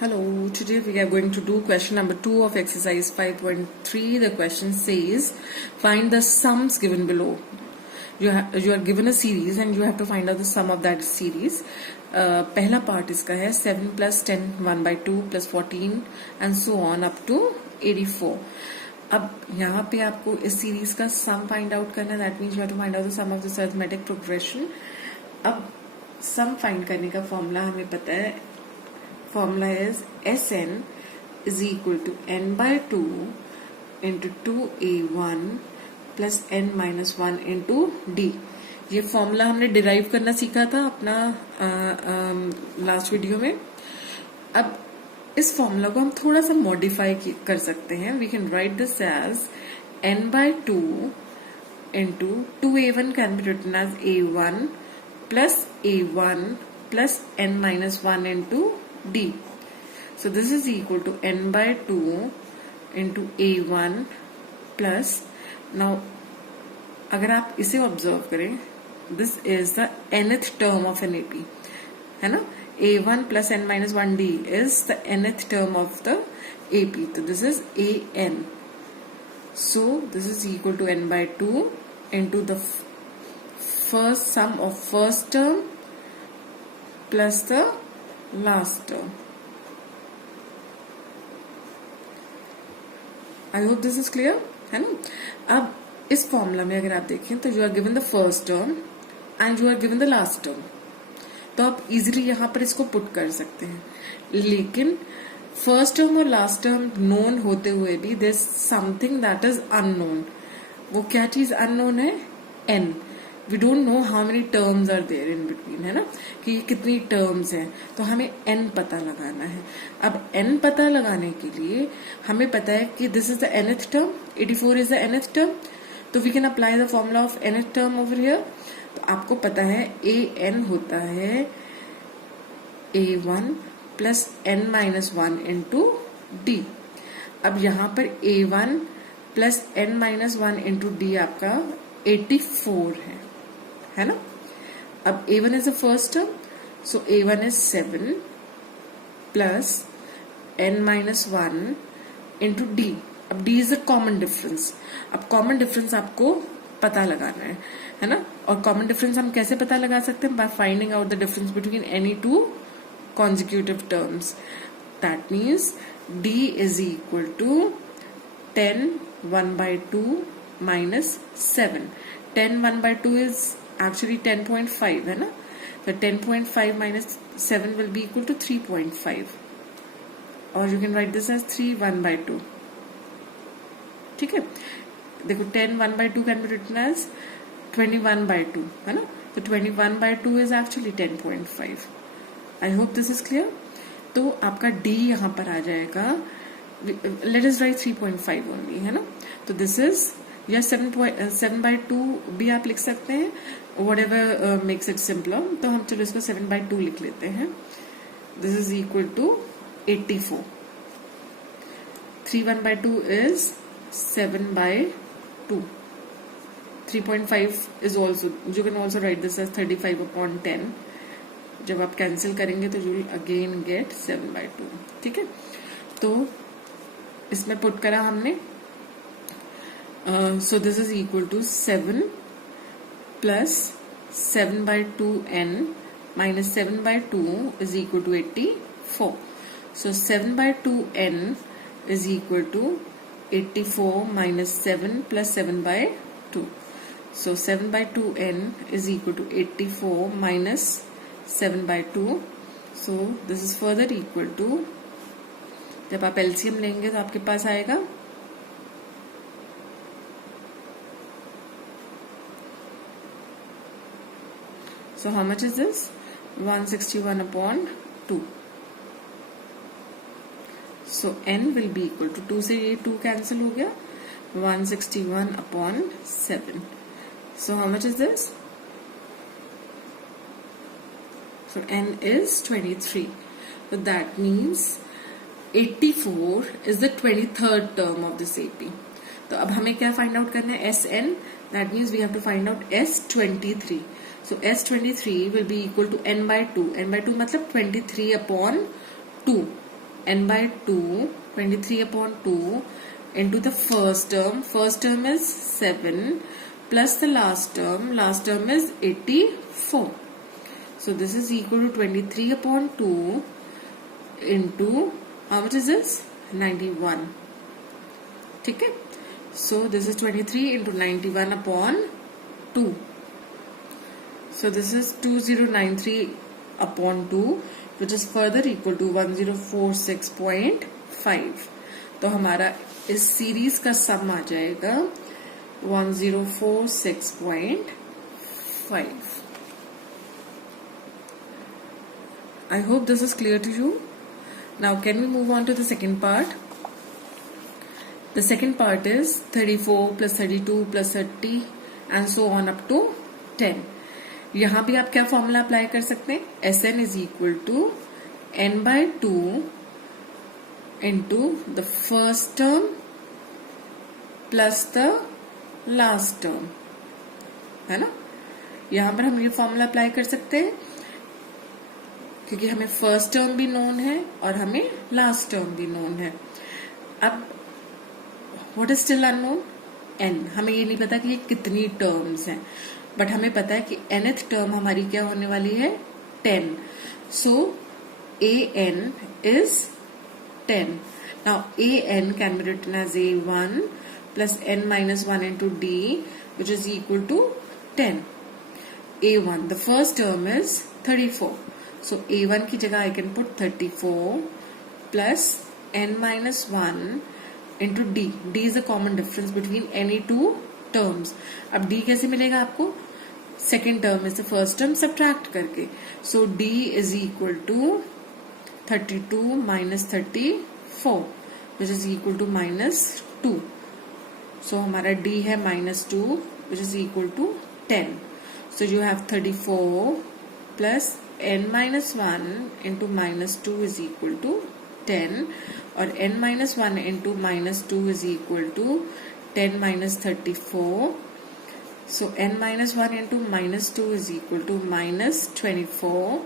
Hello, today we are going to do question number 2 of exercise 5.3. The question says, find the sums given below. You are given a series and you have to find out the sum of that series. पहला part इसका है 7 plus 10 1 by 2 plus 14 and so on up to 84. अब यहाँ पे आपको इस series का sum find out करना है. That means you have to find out the sum of the arithmetic progression. अब सम फाइंड करने का फॉर्मूला हमें पता है. Formula is Sn is equal to n by 2 into 2a1 plus n minus 1 into d. ये formula हमने derive करना सीखा था अपना लास्ट वीडियो में. अब इस फॉर्मूला को हम थोड़ा सा मॉडिफाई कर सकते हैं. We can write this as n by 2 into 2a1 can be written as a1 plus a1 plus n minus 1 into d. So this is equal to n by 2 into a1 plus, now अगर आप इसे observe करें, this is the nth term of an AP, है ना. a1 plus n minus 1d is the nth term of the AP. So this is an. So this is equal to n by 2 into the first sum of first term plus the last term. I hope this is clear, है ना. अब इस formula में अगर आप देखें तो you are given the first term and you are given the last term, तो आप इजीली यहाँ पर इसको पुट कर सकते हैं. लेकिन फर्स्ट टर्म और लास्ट टर्म नोन होते हुए भी there is something that is unknown. वो क्या चीज अननोन है? n. We don't know how many terms are there in between, है ना, कि कितनी टर्म्स हैं. तो हमें n पता लगाना है. अब n पता लगाने के लिए हमें पता है कि this is the nth term, 84 is the nth term. तो we can apply the formula of nth term over here. तो आपको पता है an होता है a1 plus n minus 1 into d. अब यहाँ पर a1 plus n minus 1 into d आपका 84 है ना. अब a1 is the first term, so a1 is 7 plus n minus 1 into d. अब d is the common difference. अब common difference आपको पता लगाना है ना. और common difference हम कैसे पता लगा सकते हैं? By finding out the difference between any two consecutive terms. That means d is equal to 10 1 by 2 minus 7. 10 1 by 2 is actually 10.5, है ना. So 10.5 minus 7 will be equal to 3.5, or you can write this as 3 1 by 2. ठीक है. देखो 10 1 by 2 can be written as 21 by 2, है ना. तो 21 by 2 is actually 10.5. I hope this is clear. तो आपका D यहाँ पर आ जाएगा. Let us write 3.5 only, है ना. तो this is या 7 by 2 भी आप लिख सकते हैं, whatever makes it simpler. तो हम चलो इसको 7 by 2 लिख लेते हैं. This is equal to 84. 3 1 by 2 is 7 by 2. 3.5 is also, you can also write this as 35 upon 10. जब आप कैंसिल करेंगे तो you will again get 7 by 2. ठीक है. तो इसमें पुट करा हमने. So this is equal to 7 plus 7 by 2n minus 7 by 2 is equal to 84. So 7 by 2n is equal to 84 minus 7 plus 7 by 2. So 7 by 2n is equal to 84 minus 7 by 2. So this is further equal to, जब आप LCM लेंगे तो आपके पास आएगा so how much is this? 161 upon 2. So n will be equal to 2 से ये 2 cancel हो गया, 161 upon 7. So how much is this? So n is 23. So that means 84 is the 23rd term of this AP. तो अब हमें क्या find out करना है? Sn. That means we have to find out S23. So S23 will be equal to n by 2. n by 2 मतलब 23 upon 2. n by 2, 23 upon 2 into the first term is 7 plus the last term is 84. So this is equal to 23 upon 2 into, how much is this? 91. ठीक है? So this is 23 into 91 upon 2. So this is 2093 upon 2, which is further equal to 1046.5. तो हमारा इस series का सम आ जाएगा 1046.5. I hope this is clear to you. Now can we move on to the second part? The second part is 34 plus 32 plus 30 and so on up to 10. यहां भी आप क्या formula apply कर सकते हैं? Sn is equal to n by 2 into the first term plus the last term, है ना? यहां पर हम ये फॉर्मूला अप्लाई कर सकते हैं क्योंकि हमें फर्स्ट टर्म भी नोन है और हमें लास्ट टर्म भी नोन है. अब what is still unknown? n. हमें ये नहीं पता कि ये कितनी टर्म्स हैं, बट हमें पता है कि nth टर्म हमारी क्या होने वाली है? 10. सो an is 10. Now an can be written as a1 plus n minus 1 into d, which is equal to 10. a1, the first term is 34. So a1 की जगह I can put 34 plus n minus 1 into d. d is the common difference between any two terms. अब d कैसे मिलेगा आपको? Second term is the first term subtract करके. So d is equal to 32 minus 34, which is equal to minus 2. So हमारा d है minus 2, which is equal to 10. So you have 34 plus n minus 1 into minus 2 is equal to 10, और n minus 1 into minus 2 is equal to 10 minus 34. So n minus 1 into minus 2 is equal to minus 24,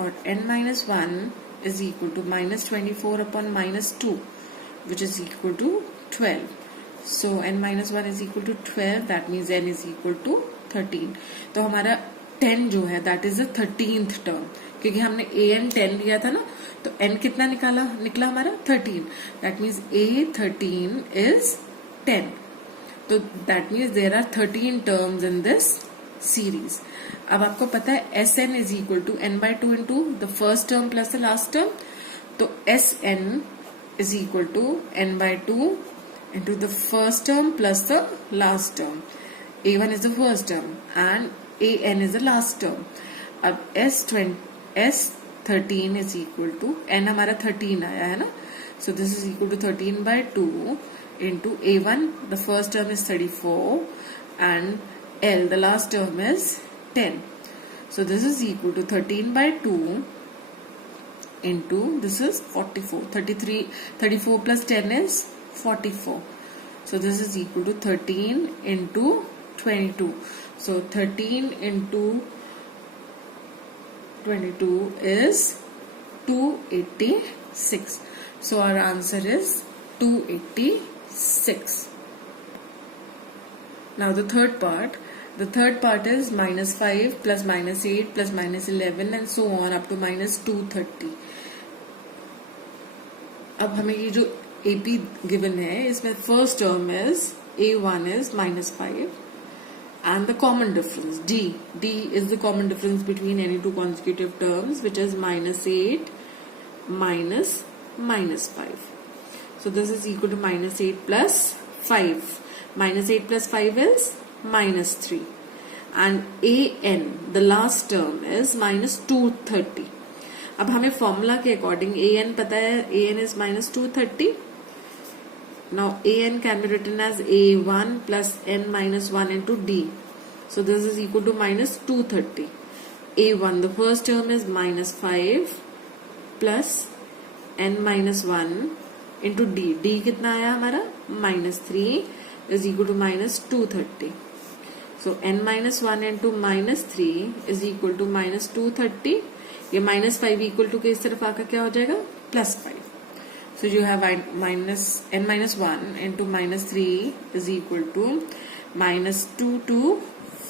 और n minus 1 is equal to minus 24 upon minus 2, which is equal to 12. So n minus 1 is equal to 12, that means n is equal to 13. तो हमारा 10 जो है that is the 13th term, क्योंकि हमने an 10 लिया था ना, तो n कितना निकला हमारा? 13. That means a13 is 10. तो that means there are 13 terms in this series. अब आपको पता है Sn is equal to n by 2 into the first term plus the last term. तो Sn is equal to n by 2 into the first term plus the last term. A1 is the first term and an is the last term. अब S13 is equal to, n हमारा 13 आया है ना, so this is equal to 13 by 2 into A1, the first term is 34 and L, the last term is 10. So this is equal to 13 by 2 into, this is 44. 34 plus 10 is 44. So this is equal to 13 into 22. So 13 into 22 is 286. So our answer is 286. Now the third part. The third part is minus 5 plus minus 8 plus minus 11 and so on up to minus 230. अब हमें ये जो AP given है, इसमें first term is A1 is minus 5 and the common difference D is the common difference between any two consecutive terms, which is minus 8 minus minus 5. So this is equal to minus 8 plus 5. Minus 8 plus 5 is minus 3. And an, the last term, is minus 230. अब हमें formula के according an पता है, an is minus 230. Now an can be written as a1 plus n minus 1 into d. So this is equal to minus 230. a1, the first term is minus 5 plus n minus 1 into d. d कितना आया हमारा? minus 3 is equal to minus 230. So n minus 1 into minus 3 is equal to minus 230. ये minus 5 equal to के इस तरफ आकर क्या हो जाएगा? plus 5. So you have minus n minus 1 into minus 3 is equal to minus 2 to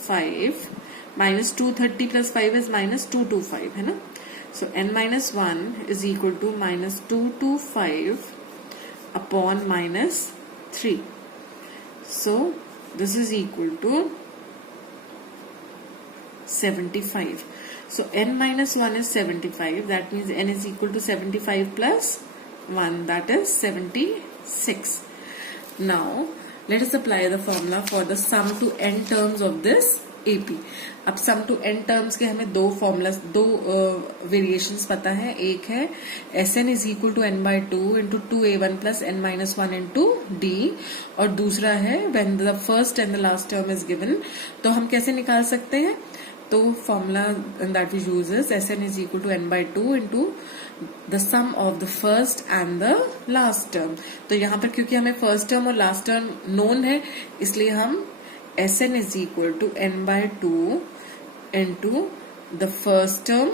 5. Minus 230 plus 5 is minus 225 है ना. So n minus 1 is equal to minus 225 upon minus 3. So this is equal to 75. So n minus 1 is 75. That means n is equal to 75 plus 1. That is 76. Now let us apply the formula for the sum to n terms of this AP. अब सम to n terms के हमें दो formulas, दो variations पता है. एक है Sn is equal to n by 2 into 2a1 plus n minus 1 into d, और दूसरा है when the first and the last term is given. तो हम कैसे निकाल सकते हैं? तो formula that we use is Sn is equal to n by 2 into the sum of the first and the last term. तो यहाँ पर क्योंकि हमें फर्स्ट टर्म और लास्ट टर्म नोन है, इसलिए हम Sn is equal to n by 2 into the first term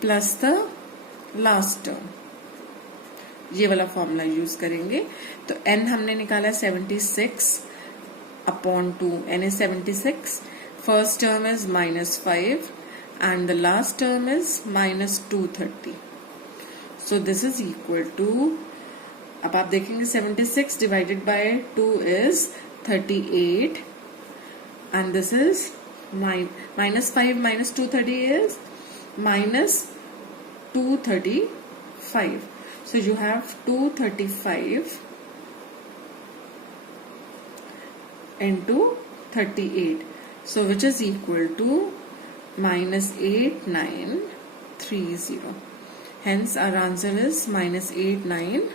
plus the last term, ये वाला फॉर्मूला यूज करेंगे. तो n हमने निकाला 76 upon 2. n is 76. First term is minus 5 and the last term is minus 230. So this is equal to, अब आप देखेंगे 76 divided by 2 is 38 and this is minus 5 minus 230 is minus 235. So you have 235 into 38. So which is equal to minus 8930. Hence our answer is minus 8930.